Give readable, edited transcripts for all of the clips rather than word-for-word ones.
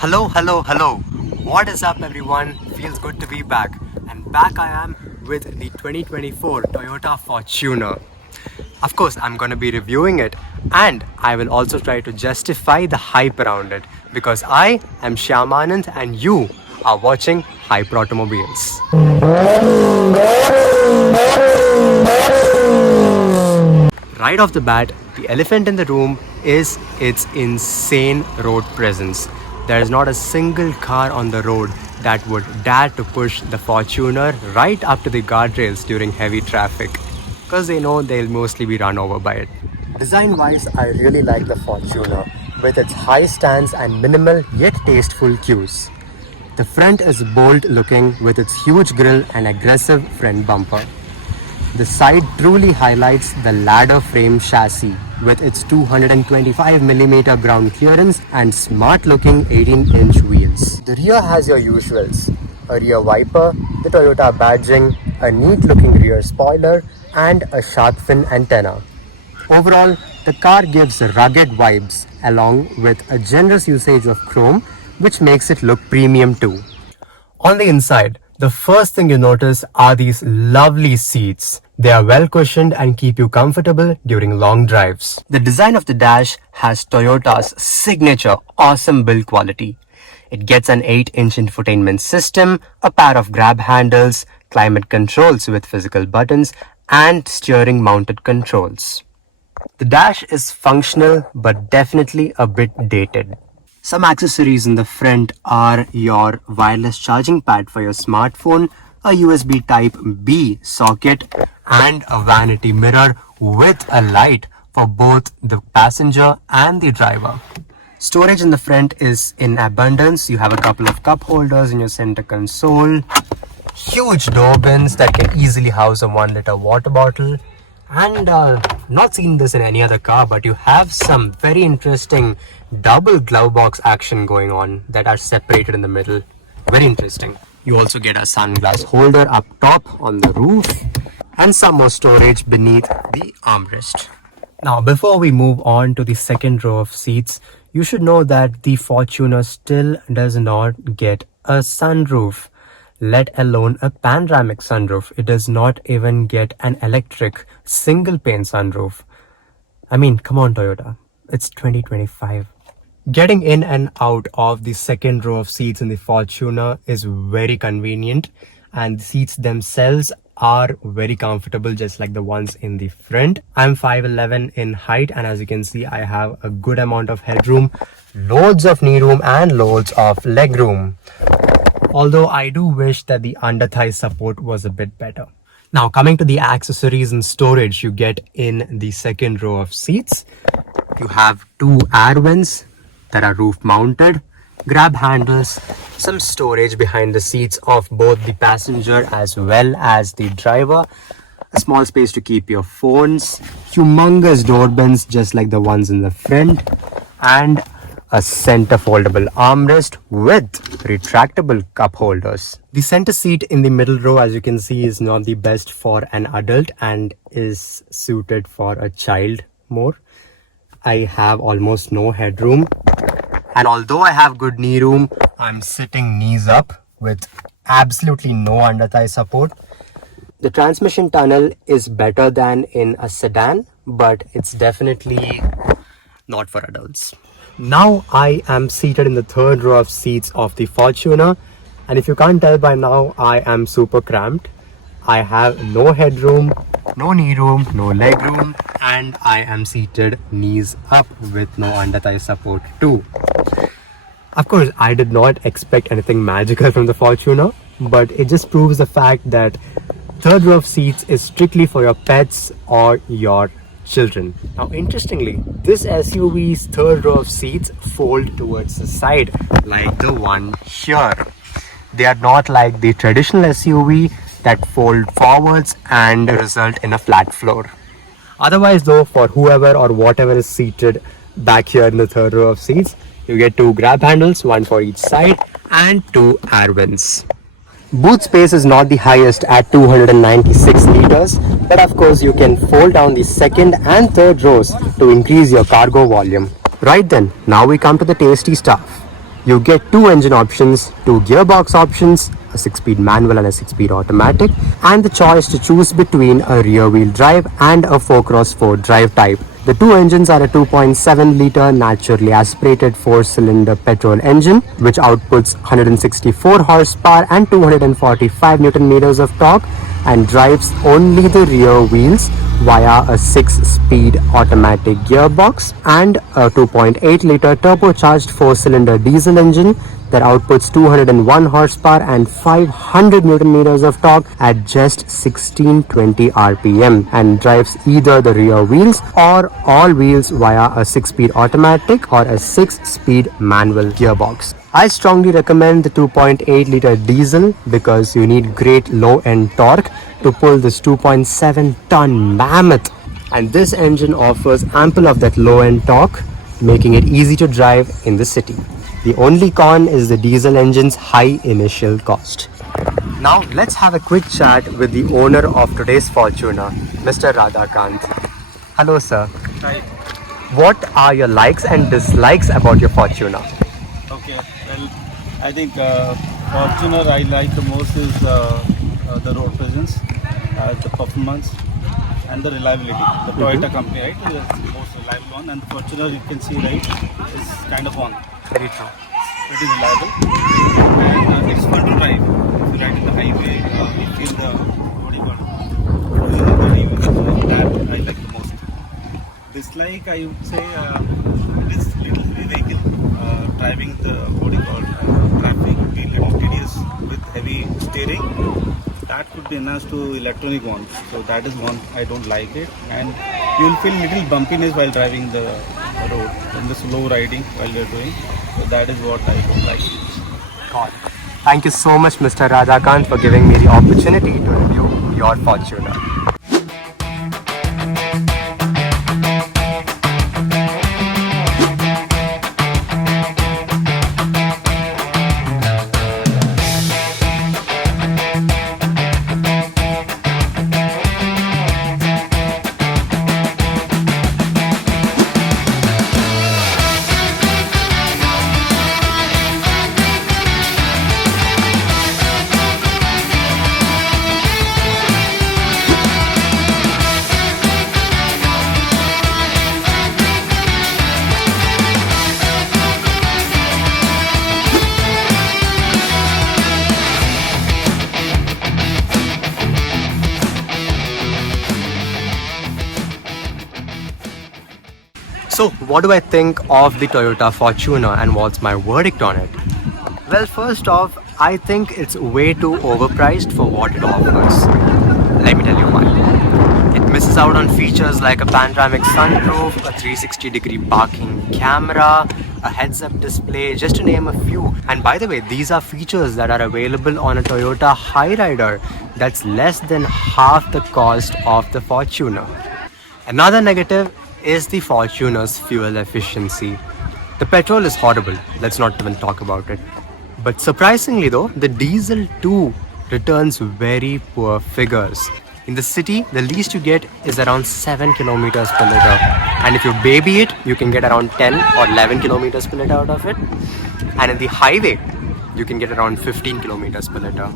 Hello, hello, hello. What is up, everyone? Feels good to be back. And back I am with the 2024 Toyota Fortuner. Of course, I'm going to be reviewing it and I will also try to justify the hype around it because I am Shyamanand and you are watching Hyper Automobiles. Right off the bat, the elephant in the room is its insane road presence. There is not a single car on the road that would dare to push the Fortuner right up to the guardrails during heavy traffic because they know they'll mostly be run over by it. Design-wise, I really like the Fortuner with its high stance and minimal yet tasteful cues. The front is bold looking with its huge grille and aggressive front bumper. The side truly highlights the ladder frame chassis with its 225mm ground clearance and smart looking 18-inch wheels. The rear has your usuals, a rear wiper, the Toyota badging, a neat looking rear spoiler and a shark fin antenna. Overall, the car gives rugged vibes along with a generous usage of chrome which makes it look premium too. On the inside, the first thing you notice are these lovely seats. They are well cushioned and keep you comfortable during long drives. The design of the dash has Toyota's signature awesome build quality. It gets an 8-inch infotainment system, a pair of grab handles, climate controls with physical buttons, and steering mounted controls. The dash is functional but definitely a bit dated. Some accessories in the front are your wireless charging pad for your smartphone, a USB Type-B socket, and a vanity mirror with a light for both the passenger and the driver. Storage in the front is in abundance. You have a couple of cup holders in your center console, huge door bins that can easily house a 1-liter water bottle, and not seen this in any other car, but you have some very interesting double glove box action going on that are separated in the middle. Very interesting. You also get a sunglass holder up top on the roof and some more storage beneath the armrest. Now, before we move on to the second row of seats, you should know that the Fortuner still does not get a sunroof, let alone a panoramic sunroof. It does not even get an electric single pane sunroof. I mean, come on Toyota, it's 2025. Getting in and out of the second row of seats in the Fortuner is very convenient, and the seats themselves are very comfortable, just like the ones in the front. I'm 5'11" in height, and as you can see, I have a good amount of headroom, loads of knee room and loads of leg room. Although I do wish that the under thigh support was a bit better. Now, coming to the accessories and storage you get in the second row of seats, you have two air vents that are roof mounted, grab handles, some storage behind the seats of both the passenger as well as the driver, a small space to keep your phones, humongous door bins just like the ones in the front, and a center foldable armrest with retractable cup holders. The center seat in the middle row, as you can see, is not the best for an adult and is suited for a child more. I have almost no headroom, and although I have good knee room, I'm sitting knees up with absolutely no under thigh support. The transmission tunnel is better than in a sedan, but it's definitely not for adults. Now I am seated in the third row of seats of the Fortuner, and if you can't tell by now, I am super cramped. I have no headroom, no knee room, no leg room, and I am seated knees up with no under thigh support too. Of course, I did not expect anything magical from the Fortuner, but it just proves the fact that third row of seats is strictly for your pets or your children. Now, interestingly, this SUV's third row of seats fold towards the side like the one here. They are not like the traditional SUV that fold forwards and result in a flat floor. Otherwise though, for whoever or whatever is seated back here in the third row of seats, you get two grab handles, one for each side, and two air vents. Boot space is not the highest at 296 liters, but of course you can fold down the second and third rows to increase your cargo volume. Right then, now we come to the tasty stuff. You get two engine options, two gearbox options, a 6-speed manual and a 6-speed automatic, and the choice to choose between a rear-wheel drive and a 4x4 drive type. The two engines are a 2.7-litre naturally aspirated 4-cylinder petrol engine, which outputs 164 horsepower and 245 Newton meters of torque, and drives only the rear wheels via a 6-speed automatic gearbox and a 2.8-litre turbocharged 4-cylinder diesel engine that outputs 201 horsepower and 500 Newton meters of torque at just 1620 RPM, and drives either the rear wheels or all wheels via a 6-speed automatic or a 6-speed manual gearbox. I strongly recommend the 2.8-litre diesel because you need great low-end torque to pull this 2.7-ton mammoth, and this engine offers ample of that low-end torque, making it easy to drive in the city. The only con is the diesel engine's high initial cost. Now let's have a quick chat with the owner of today's Fortuner, Mr. Radhakant. Hello sir. Hi. What are your likes and dislikes about your Fortuner? Okay. Well, I think Fortuner I like the most is the road presence, the performance, and the reliability. The Toyota company, right, is the most reliable one, and Fortuner you can see, right, is kind of one. Very true. Pretty reliable, and it's fun to drive. If you ride in the highway, you feel the what do you call it? That I like the most. Dislike, I would say, this little vehicle driving the what do you call it, traffic would be a little tedious with heavy steering. That could be enhanced to electronic one. So that is one I don't like it, and you will feel little bumpiness while driving the road in the slow riding while you're doing. So that is what I don't like. God. Thank you so much, Mr. Radhakant, for giving me the opportunity to review your Fortuner. So, what do I think of the Toyota Fortuner and what's my verdict on it? Well, first off, I think it's way too overpriced for what it offers. Let me tell you why. It misses out on features like a panoramic sunroof, a 360-degree parking camera, a heads-up display, just to name a few. And by the way, these are features that are available on a Toyota Hyryder that's less than half the cost of the Fortuner. Another negative is the Fortuner's fuel efficiency. The petrol is horrible, let's not even talk about it. But surprisingly though, the diesel too returns very poor figures. In the city, the least you get is around 7 kilometers per liter. And if you baby it, you can get around 10 or 11 kilometers per liter out of it. And in the highway, you can get around 15 kilometers per liter,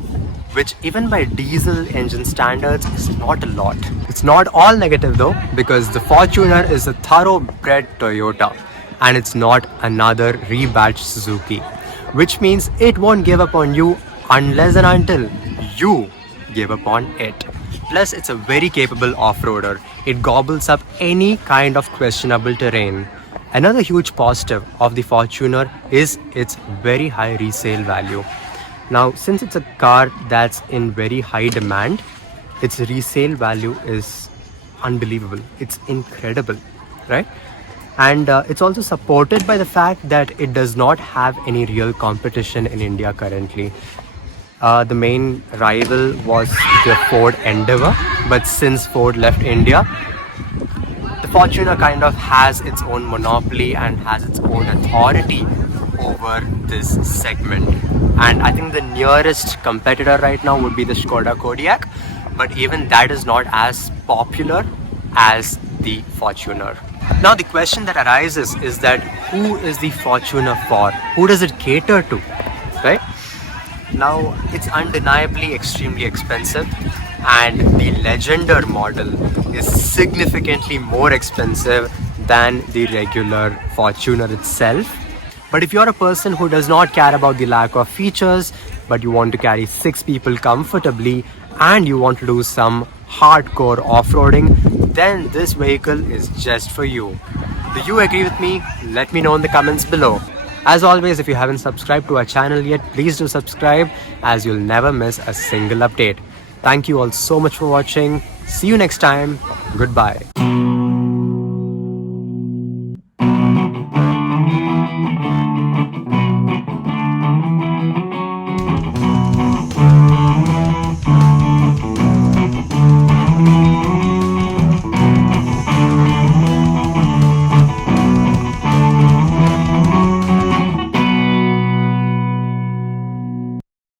which even by diesel engine standards is not a lot. It's not all negative though, because the Fortuner is a thoroughbred Toyota and it's not another rebadged Suzuki, which means it won't give up on you unless and until you give up on it. Plus, it's a very capable off-roader. It gobbles up any kind of questionable terrain. Another huge positive of the Fortuner is its very high resale value. Now, since it's a car that's in very high demand, its resale value is unbelievable. It's incredible, right? And it's also supported by the fact that it does not have any real competition in India currently. The main rival was the Ford Endeavour, but since Ford left India, the Fortuner kind of has its own monopoly and has its own authority over this segment. And I think the nearest competitor right now would be the Skoda Kodiaq, but even that is not as popular as the Fortuner. Now the question that arises is that who is the Fortuner for? Who does it cater to? Right? Now it's undeniably extremely expensive, and the Legender model is significantly more expensive than the regular Fortuner itself. But if you're a person who does not care about the lack of features, but you want to carry 6 people comfortably and you want to do some hardcore off-roading, then this vehicle is just for you. Do you agree with me? Let me know in the comments below. As always, if you haven't subscribed to our channel yet, please do subscribe, as you'll never miss a single update. Thank you all so much for watching. See you next time. Goodbye.